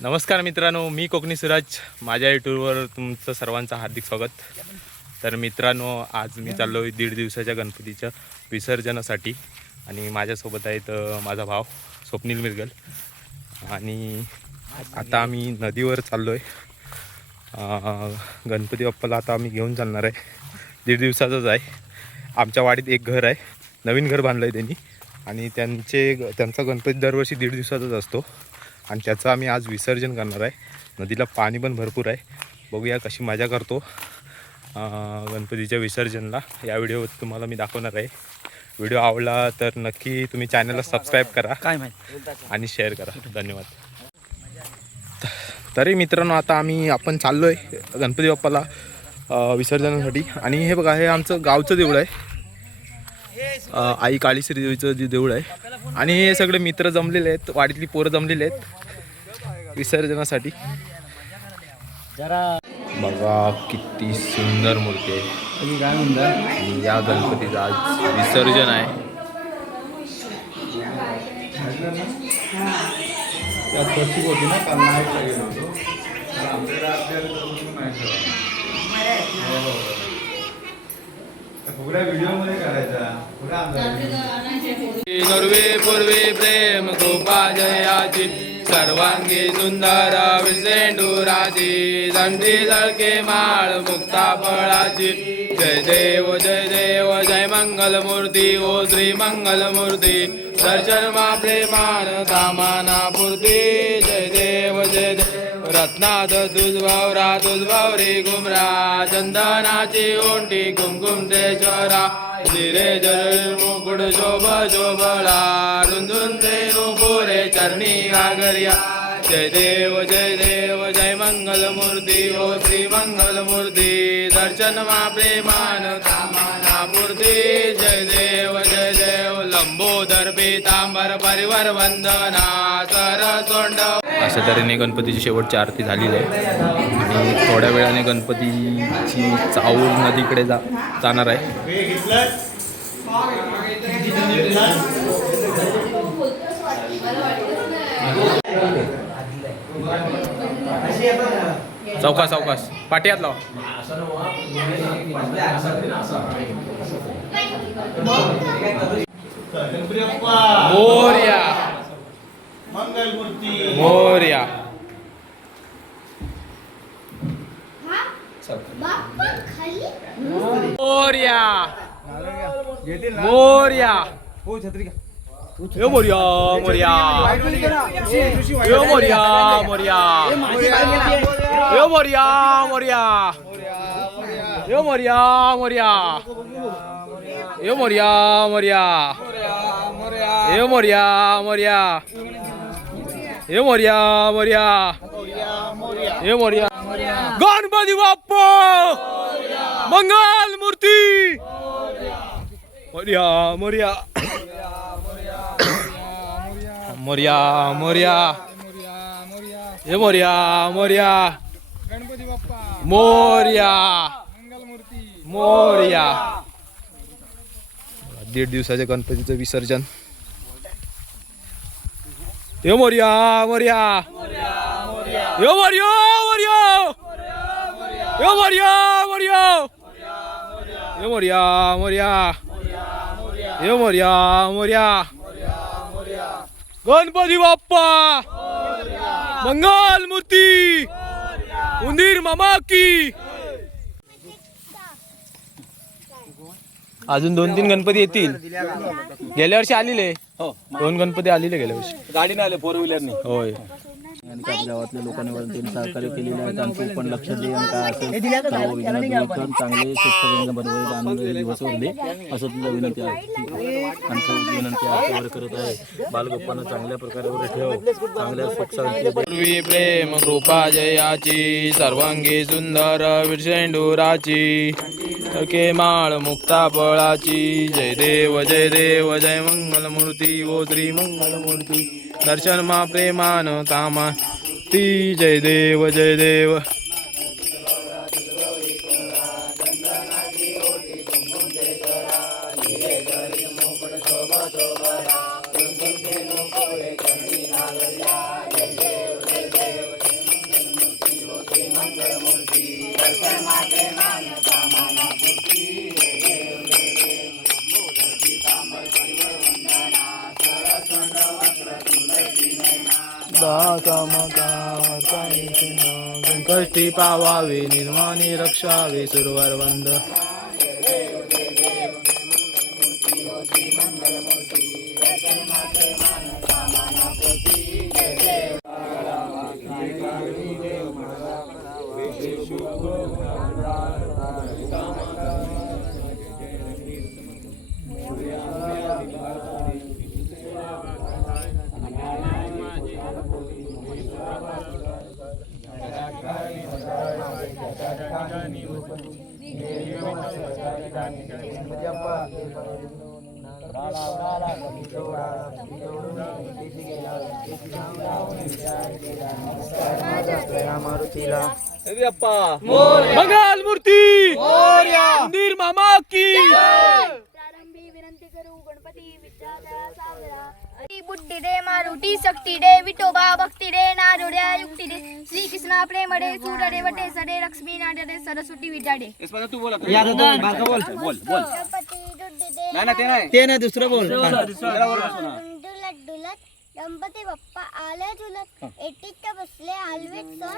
नमस्कार मित्रांनो मी कोकणी सुराज. माझ्या युट्यूबवर तुमचं सर्वांचं हार्दिक स्वागत. तर मित्रांनो आज मी चाललो आहे दीड दिवसाच्या गणपतीच्या विसर्जनासाठी आणि माझ्यासोबत आहेत माझा भाव स्वप्नील मिरगल. आणि आता आम्ही नदीवर चाललो आहे गणपती बाप्पाला आता आम्ही घेऊन चालणार आहे. दीड दिवसाचंच आहे. आमच्या वाडीत एक घर आहे. नवीन घर बांधलं आहे त्यांनी. आणि त्यांचे त्यांचा गणपती दरवर्षी दीड दिवसाचाच असतो. आणि त्याचं आम्ही आज विसर्जन करणार आहे. नदीला पाणी पण भरपूर आहे. बघूया कशी मजा करतो गणपतीच्या विसर्जनला. या व्हिडिओ तुम्हाला मी दाखवणार आहे. व्हिडिओ आवडला तर नक्की तुम्ही चॅनलला सबस्क्राईब करा काय माहिती? आणि शेअर करा. धन्यवाद. तरी मित्रांनो आता आम्ही आपण चाललो आहे गणपती बाप्पाला विसर्जनासाठी. आणि हे बघा हे आमचं गावचं देऊळ आहे. आई काळीश्री देवीचं जे देऊळ आहे. आणि हे सगळे मित्र जमलेले आहेत वाडीतली पोरं जमलेले आहेत विसर्जनासाठी. जरा बघा किती सुंदर मूर्ती आहे. तुम्ही काय म्हणता? आणि या गणपतीचं आज विसर्जन आहे. होती ना काल नर्वे पूर्वे प्रेम कृपा जयाची सर्वांगी सुंदर विसेंडुराची दंडी जळके माळ मुक्ता फळाची जय देव जय देव जय मंगल मूर्ती ओ श्री मंगल मूर्ती दर्शन मा प्रेमान कामाना पूर्ती। जय देव जय देव। रत्नाद तुझभावरा तुझभावरी गुमरा चंदनाची ओंटी कुमकुमतेश्वरा धीरे जल मुकुट शोभ शोभला रुंदून देनु पुरे चरणी आगरिया। जय देव जय देव जय मंगल मूर्ती ओ श्री मंगल मूर्ती दर्शन मा प्रेमान कामाना मूर्ती जय देव जय देव लंबोदर पीतांबर परिवर वंदना सर अशा तऱ्हेने गणपतीची शेवटची आरती झालेली आहे. आणि थोड्या वेळाने गणपतीची चाऊल नदीकडे जा जाणार आहे. चौकास चौकास. पाट्यात लाव. मोर्या मंगल मूर्ती मोर्या बाप्पा खाली मोर्या मोर्या हो छत्री का यो मोर्या मोर्या यो मोर्या मोर्या यो मोर्या मोर्या यो मोर्या मोर्या यो मोर्या मोर्या यो मोर्या मोर्या. यो मोर्या मोर्या. यो मोर्या. गणपती बाप्पा. मंगल मूर्ती. मोर्या मोर्या. मोर्या मोर्या. हे मोर्या मोर्या. गणपती बाप्पा मोर्या. मंगल मूर्ती मोर्या. दीड दिवसाच्या गणपतीचं विसर्जन. हे मोर्या मोर्या। यो मोर्या मोर्या। यो मोर्या मोर्या। यो मोर्या मोर्या। यो मोर्या मोर्या। गणपती बाप्पा। मंगल मूर्ती। उंदीर मामा की। अजून दोन तीन गणपती येतील. गेल्या वर्षी आलेले. दोन गणपती आलेले गेल्या वर्षी गाडीने आले फोर व्हीलरने होय. आणि काही गावातल्या लोकांनी त्यांनी सहकार्य केलेलं आहे. त्यांचं पण लक्ष दे आणि काय असेल सर्व चांगले सुख बरोबर आनंद दिवस दे असं तुला विनंती आहे. आणि सर्व विनंती आहे वर करत आहे. बालगोप्पांना चांगल्या प्रकारे वर ठेव चांगल्या सुख शांती दे. पूर्वी प्रेम कृपा जयाची सर्वांगी सुंदर विषेंडुराची के माळ मुक्ता फळाची. जय देव जय देव जय मंगल मूर्ती ओ श्री मंगल मूर्ती दर्शन मा प्रेमान कामा ती जय देव जय देव। संकष्टी पावावे निर्माणी रक्षावे सुरवर वंद मंगल मूर्ती मंदिर मामा की प्रारंभी विनंती करू गणपती विद्यालया साजरा. बुद्धी दे मारुती शक्ती दे विठोबा भक्ती दे नारोड्या युक्ती दे. श्री कृष्णा प्रेम दे सूर दे वटे सडे लक्ष्मी नाट्य दे सरस्वती बुद्धी दे ते नाही. दुसरं बोल. डुलत डुलत गणपती बाप्पा आले झुलत. एटीत बसले हलवीत सण.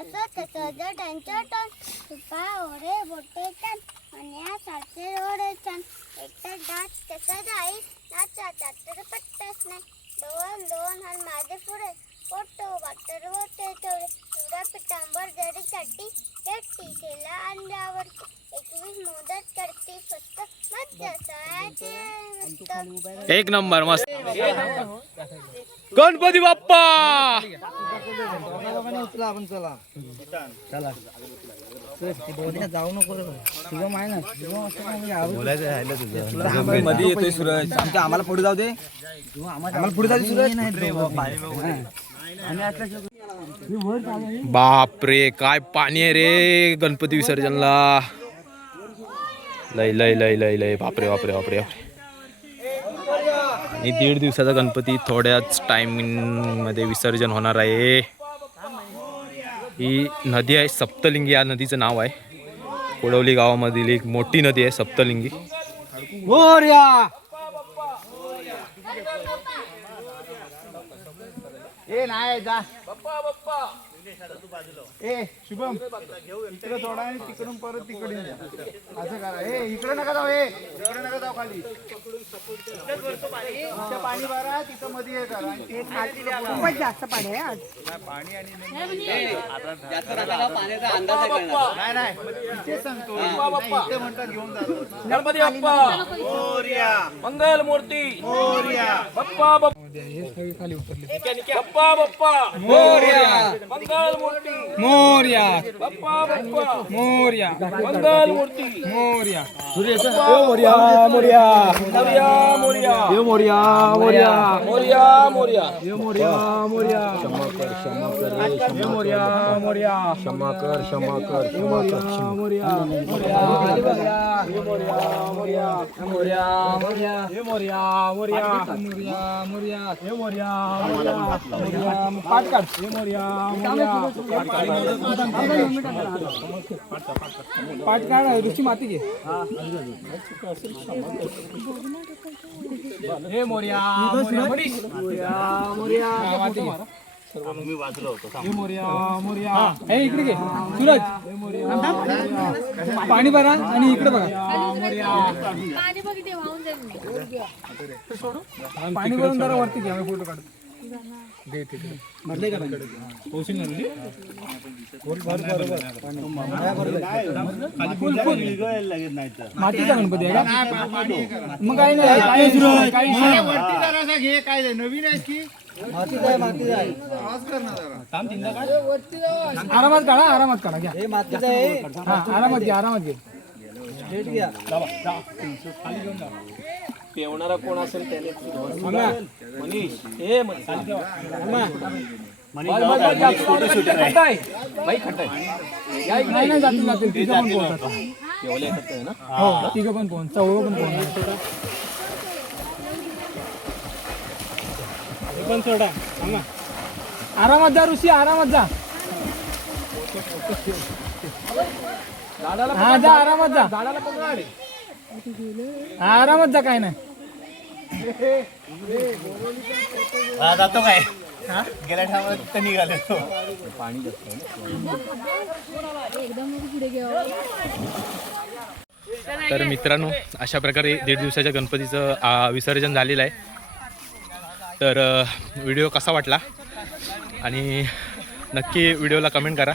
असं तसं जर त्यांच्या टन सुपा ओढे बोटे छान आणि सारखे ओढे छान एकटा डास कसा जाईल? नाचा चातर पट्टाच नाही. दोन दोन हल माझे पुढे. फोटो वाटर होते तेवढे. तुरा पिठांबर जरी चट्टी चट्टी एकवीस मोदत करते फक्त मज्जा एक नंबर मस्त. गणपती बाप्पा! मध्ये येतोय सूरज. आमच्या आम्हाला पुढे जाऊ दे. आम्हाला पुढे जाऊ दे सूरज. बाप रे काय पाणी आहे रे गणपती विसर्जनला. लय लय लय लय लय. बापरे बापरे बापरे बापरे. आणि दीड दिवसाचा गणपती थोड्याच टायमिंगमध्ये विसर्जन होणार आहे. ही नदी आहे सप्तलिंगी या नदीचं नाव आहे. कोडवली गावामधील एक मोठी नदी आहे सप्तलिंगी. ए नाही जा. ए शुभम इकडे थोडा आणि तिकडून परत तिकडे जा. असं करा. ए इकडे नका जाऊ ए. इकडे नका जाऊ खाली. इथं पाणी भरा तिथं मध्ये हे करा. आणि ते खाली जास्त पाणी आहे आज. पाणी आणि नाही नाही इथेच सांगतो. नाही, इथे म्हणतात घेऊन जातो गणपती बाप्पा. मंगल मूर्ती बाप्पा बाप्पा. बाप्पा बाप्पा. मोर्या. मंगल मूर्ती. मोर्या. बाप्पा बाप्पा. मोर्या. मंगल मूर्ती. मोर्या. मोर्या मोर्या. मोर्या. मोर्या मोर्या. मोर्या मोर्या. मोर्या मोर्या मोर्या. मोर्या मोर्या क्षमा कर क्षमा कर क्षमा कर मोर्या पाठ काढ ऋषी माती घे हे मोर्या मोर्या मोर्या माती हे इकडे घे. सूरज. पाणी भरा आणि इकडे बघा. मोर्या. पाणी बघ इथे वाहून जाईल मी. पाणी भरून जरा वरती घ्या मी फोटो काढतो दे तिकडे. मधले का मातीचा गणपती आहे का? मग काही नाही काय नवीन आहे की? आरामात काढा आरामात काढा घ्या. हा आरामात घ्या आरामात घे घ्या. पेवणारा कोण असेल त्याने मनीष हे मनीष. पण कोण हो, चौघ पण कोण पण सोडा आरामात जा ऋषी आरामात जा. हा जा आरामात जा. हा, आरामात जा काय नाही. जातो काय? गेल्या निघालो पाणी जास्त तर मित्रांनो अशा प्रकारे दीड दिवसाच्या गणपतीचं आ, विसर्जन झालेलं आहे. तर व्हिडिओ कसा वाटला? आणि नक्की व्हिडिओला कमेंट करा.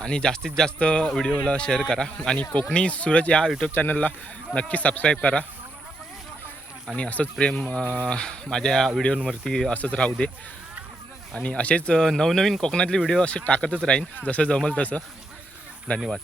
आणि जास्तीत जास्त व्हिडिओला शेअर करा. आणि कोकणी सूरज या यूट्यूब चॅनलला नक्की सबस्क्राईब करा. आणि असंच प्रेम माझ्या व्हिडिओंवरती असंच राहू दे. आणि असेच नवनवीन कोकणातले व्हिडिओ असे टाकतच राहीन जसं जमल तसं. धन्यवाद.